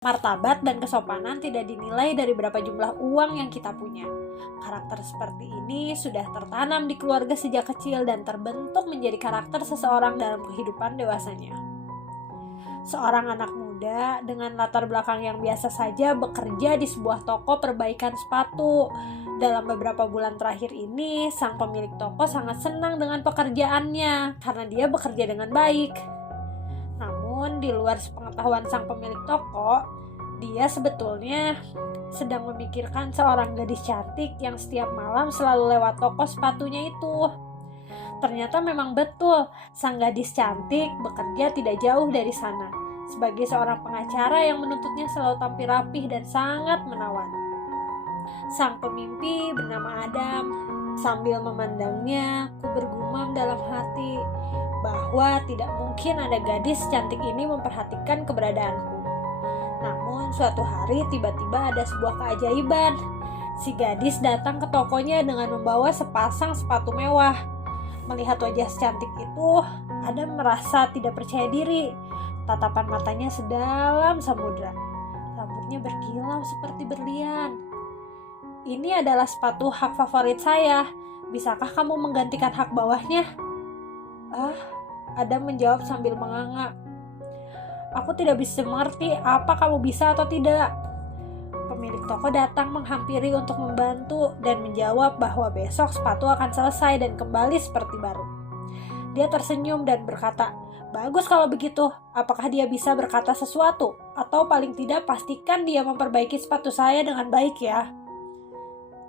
Martabat dan kesopanan tidak dinilai dari berapa jumlah uang yang kita punya. Karakter seperti ini sudah tertanam di keluarga sejak kecil dan terbentuk menjadi karakter seseorang dalam kehidupan dewasanya. Seorang anak muda dengan latar belakang yang biasa saja bekerja di sebuah toko perbaikan sepatu. Dalam beberapa bulan terakhir ini, sang pemilik toko sangat senang dengan pekerjaannya karena dia bekerja dengan baik. Namun, di luar sepengetahuan sang pemilik toko, dia sebetulnya sedang memikirkan seorang gadis cantik yang setiap malam selalu lewat toko sepatunya itu. Ternyata memang betul, sang gadis cantik bekerja tidak jauh dari sana, sebagai seorang pengacara yang menuntutnya selalu tampil rapih dan sangat menawan. Sang pemimpi bernama Adam. Sambil memandangnya, ku bergumam dalam hati bahwa tidak mungkin ada gadis cantik ini memperhatikan keberadaanku. Namun suatu hari tiba-tiba ada sebuah keajaiban. Si gadis datang ke tokonya dengan membawa sepasang sepatu mewah. Melihat wajah cantik itu, Adam merasa tidak percaya diri. Tatapan matanya sedalam samudra. Rambutnya berkilau seperti berlian. Ini adalah sepatu hak favorit saya. Bisakah kamu menggantikan hak bawahnya? Adam menjawab sambil menganga. Aku tidak bisa mengerti apa kamu bisa atau tidak. Pemilik toko datang menghampiri untuk membantu dan menjawab bahwa besok sepatu akan selesai dan kembali seperti baru. Dia tersenyum dan berkata, "Bagus kalau begitu. Apakah dia bisa berkata sesuatu? Atau paling tidak pastikan dia memperbaiki sepatu saya dengan baik ya."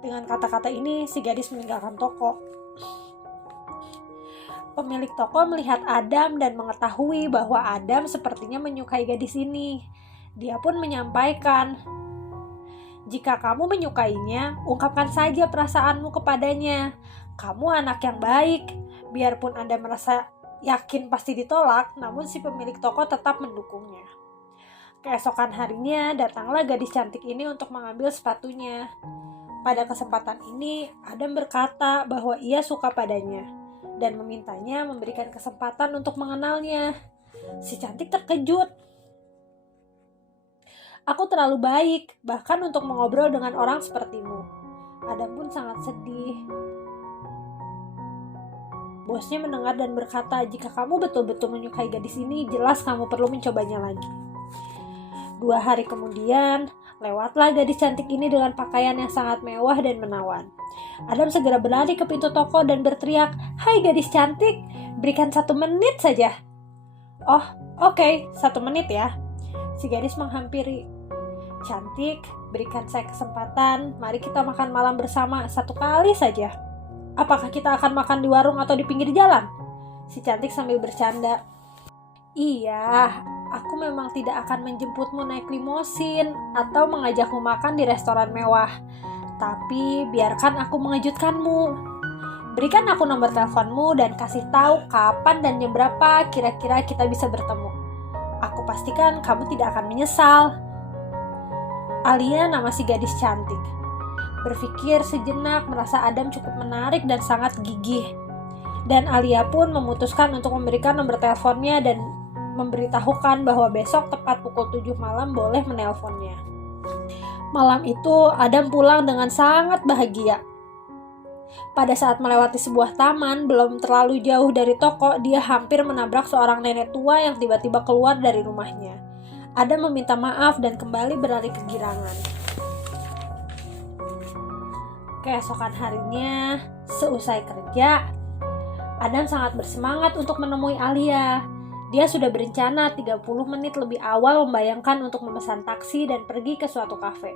Dengan kata-kata ini, si gadis meninggalkan toko. Pemilik toko melihat Adam dan mengetahui bahwa Adam sepertinya menyukai gadis ini. Dia pun menyampaikan, "Jika kamu menyukainya, ungkapkan saja perasaanmu kepadanya. Kamu anak yang baik." Biarpun Adam merasa yakin pasti ditolak, namun si pemilik toko tetap mendukungnya. Keesokan harinya, datanglah gadis cantik ini untuk mengambil sepatunya. Pada kesempatan ini, Adam berkata bahwa ia suka padanya dan memintanya memberikan kesempatan untuk mengenalnya. Si cantik terkejut. "Aku terlalu baik, bahkan untuk mengobrol dengan orang sepertimu." Adam pun sangat sedih. Bosnya mendengar dan berkata, "Jika kamu betul-betul menyukai gadis ini, jelas kamu perlu mencobanya lagi." 2 hari kemudian, lewatlah gadis cantik ini dengan pakaian yang sangat mewah dan menawan. Adam segera berlari ke pintu toko dan berteriak, "Hai gadis cantik, berikan 1 menit saja." "Oh, oke, 1 menit ya." Si gadis menghampiri. "Cantik, berikan saya kesempatan. Mari kita makan malam bersama 1 kali saja." "Apakah kita akan makan di warung atau di pinggir jalan?" Si cantik sambil bercanda. "Iya, aku memang tidak akan menjemputmu naik limosin atau mengajakmu makan di restoran mewah. Tapi biarkan aku mengejutkanmu. Berikan aku nomor teleponmu dan kasih tahu kapan dan jam berapa kira-kira kita bisa bertemu. Aku pastikan kamu tidak akan menyesal." Alia, nama si gadis cantik, berpikir sejenak, merasa Adam cukup menarik dan sangat gigih. Dan Alia pun memutuskan untuk memberikan nomor teleponnya dan memberitahukan bahwa besok tepat pukul 7 malam boleh menelponnya. Malam itu Adam pulang dengan sangat bahagia. Pada saat melewati sebuah taman belum terlalu jauh dari toko, dia hampir menabrak seorang nenek tua yang tiba-tiba keluar dari rumahnya. Adam meminta maaf dan kembali berlari kegirangan. Keesokan harinya, seusai kerja, Adam sangat bersemangat untuk menemui Alia. Dia sudah berencana 30 menit lebih awal membayangkan untuk memesan taksi dan pergi ke suatu kafe.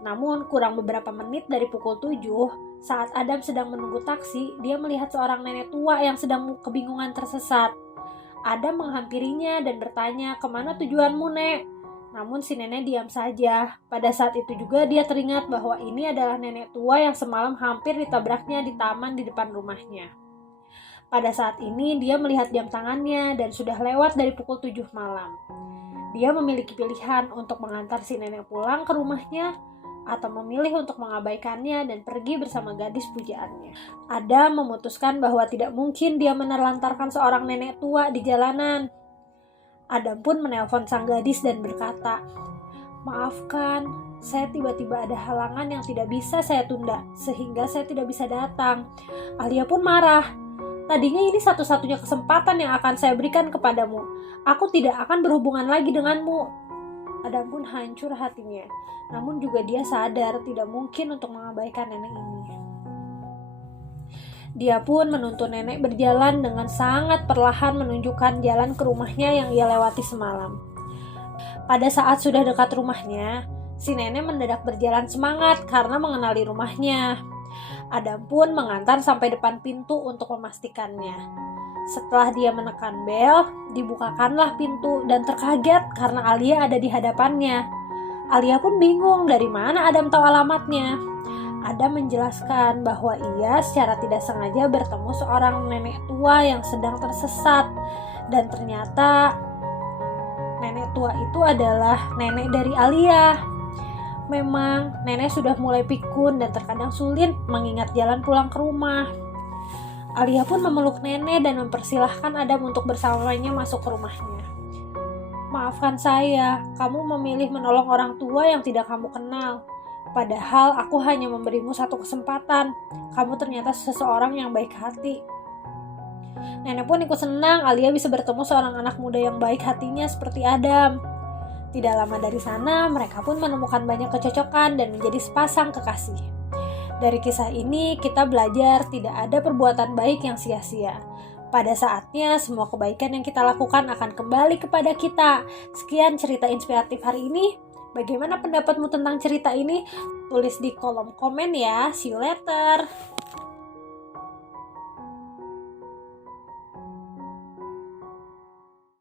Namun kurang beberapa menit dari pukul 7, saat Adam sedang menunggu taksi, dia melihat seorang nenek tua yang sedang kebingungan tersesat. Adam menghampirinya dan bertanya, "Kemana tujuanmu, Nek?" Namun si nenek diam saja. Pada saat itu juga dia teringat bahwa ini adalah nenek tua yang semalam hampir ditabraknya di taman di depan rumahnya. Pada saat ini dia melihat jam tangannya dan sudah lewat dari pukul 7 malam. Dia memiliki pilihan untuk mengantar si nenek pulang ke rumahnya atau memilih untuk mengabaikannya dan pergi bersama gadis pujaannya. Adam memutuskan bahwa tidak mungkin dia menelantarkan seorang nenek tua di jalanan. Adam pun menelpon sang gadis dan berkata, Maafkan, saya tiba-tiba ada halangan yang tidak bisa saya tunda, sehingga saya tidak bisa datang. Alia pun marah. Tadinya ini satu-satunya kesempatan yang akan saya berikan kepadamu. Aku tidak akan berhubungan lagi denganmu. Adam pun hancur hatinya. Namun juga dia sadar tidak mungkin untuk mengabaikan nenek ini. Dia pun menuntun nenek berjalan dengan sangat perlahan menunjukkan jalan ke rumahnya yang ia lewati semalam. Pada saat sudah dekat rumahnya, si nenek mendadak berjalan semangat karena mengenali rumahnya. Adam pun mengantar sampai depan pintu untuk memastikannya. Setelah dia menekan bel, dibukakanlah pintu dan terkaget karena Alia ada di hadapannya. Alia pun bingung dari mana Adam tahu alamatnya. Adam menjelaskan bahwa ia secara tidak sengaja bertemu seorang nenek tua yang sedang tersesat, dan ternyata nenek tua itu adalah nenek dari Alia. Memang nenek sudah mulai pikun dan terkadang sulit mengingat jalan pulang ke rumah. Alia pun memeluk nenek dan mempersilahkan Adam untuk bersamanya masuk ke rumahnya. Maafkan saya, kamu memilih menolong orang tua yang tidak kamu kenal. Padahal aku hanya memberimu satu kesempatan. Kamu ternyata seseorang yang baik hati. Nenek pun ikut senang Alia bisa bertemu seorang anak muda yang baik hatinya seperti Adam. Tidak lama dari sana, mereka pun menemukan banyak kecocokan dan menjadi sepasang kekasih. Dari kisah ini, kita belajar tidak ada perbuatan baik yang sia-sia. Pada saatnya, semua kebaikan yang kita lakukan akan kembali kepada kita. Sekian cerita inspiratif hari ini. Bagaimana pendapatmu tentang cerita ini? Tulis di kolom komen ya. See you later.